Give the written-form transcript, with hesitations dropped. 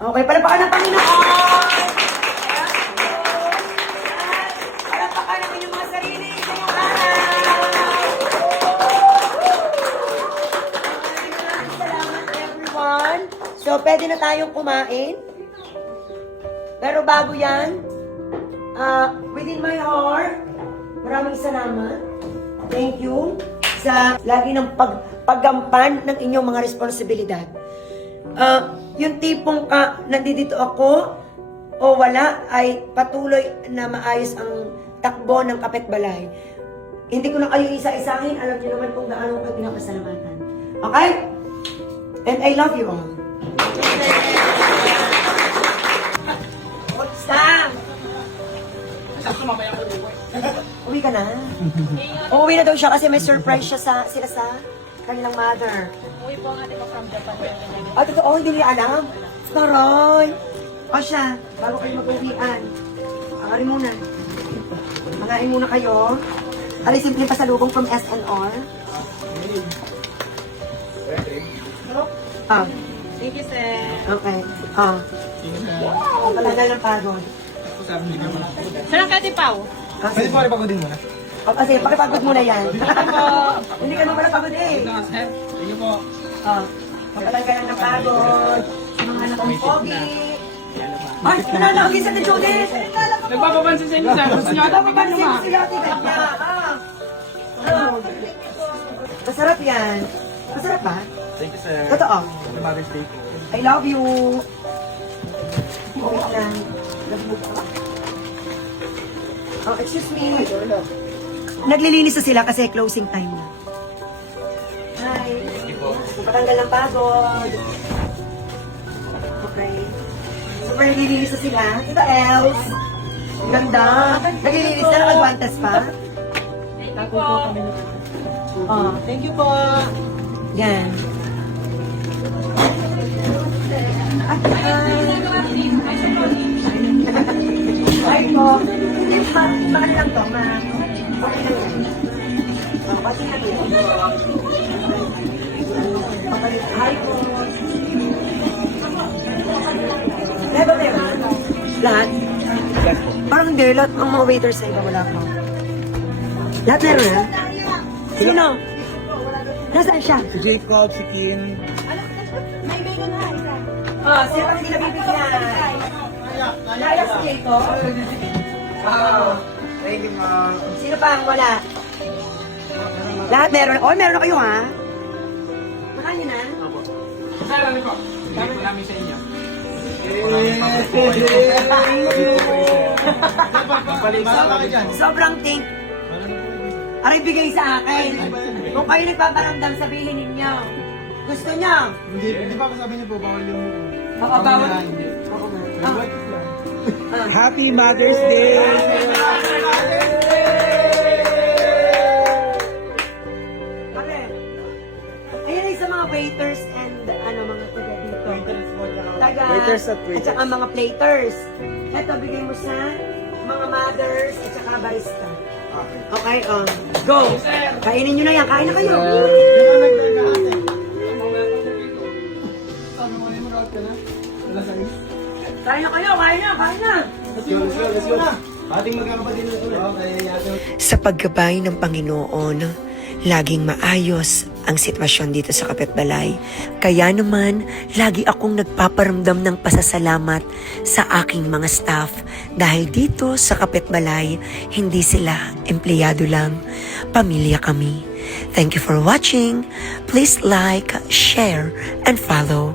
Okay, palapakan ng Panginoon! Palapakan ng inyong mga sarili sa inyong araw! Salamat everyone! So, pwede na tayong kumain. Pero bago yan, within my heart, maraming salamat. Thank you sa lagi ng paggampan ng inyong mga responsibilidad. Yung tipong nandito ako o wala ay patuloy na maayos ang takbo ng Kapitbalay. Hindi ko na kayo isa-isahin. Alam niyo naman kung gaano ko pinapasalamatan. Okay? And I love you all. Sam! Uwi ka na? Uuwi na daw siya kasi may surprise sila sa kanilang mother. Uwi po ang ating from Japan. Totoo, hindi niya alam. Taray! O siya, bago kayo mag-uwian. Angarin muna. Mangain muna kayo. Ali, simple pasalubong from SNR. Thank you, sir. Okay. Palagal ng pagod. Saan ang Kati Pao? Pwede po rin pagodin muna. Sige, pakipagod muna yan. Hindi ka naman pala pagod eh. Thank you po. Pagpalanggalan ng pagod. Mga anak ng pogi. Ay, nananakagin sa ni Judith. Nagpapapansin sa inyo, sir. Gusto nyo ata Napapansin mo sila, tigad niya. Masarap yan. Masarap ba? Thank you, sir. Totoo. Happy Mother's Day po. I love you. Wait lang. Love you pa. Excuse me. Naglilinis na sila kasi closing time na. Hi. Patanggal ng pagod. Okay. Super naglilinis na sila. Ito, Els. Ang ganda. Naglilinis na, nakagwantas pa. Thank you po. Thank you po. Yan. Hi po. Bakit lang to, ma? Okay lang yan. Okay lang yan. Okay. Hi po. Meron ba yun? Lahat? Parang hindi. Lahat ng mga waiters sa iba wala pa. Lahat meron na? Sino? Nasaan siya? Si Jacob, si Kim. Sino kami nila bibigyan? Naya si Jacob? Thank you, ma'am. Sino pa ang wala? Lahat meron. Oh, meron na kayo ha? Makain niyo na? Sir, ano po? Bigay po namin sa inyo. Sobrang thank. Aray bigay sa akin. Kung kayo nagpaparamdam, sabihin ninyo. Gusto niyo? Hindi pa sabi niyo po, bawal yung... Bawal? Happy Mother's Day! Okay. Ayan ay sa mga waiters and mga taga dito. Waiters at waiters. At saka mga platers. Ito, bigay mo sa mga mothers at saka barista. Okay, go! Kainin nyo na yan. Kain na kayo. Kain na kayo. Kain na. Kain na. Let's go. Ating magkakapatid na ulit. Okay, Sa paggabay ng Panginoon, laging maayos ang sitwasyon dito sa Kapitbalay. Kaya naman, lagi akong nagpaparamdam ng pasasalamat sa aking mga staff dahil dito sa Kapitbalay, hindi sila empleyado lang, pamilya kami. Thank you for watching. Please like, share, and follow.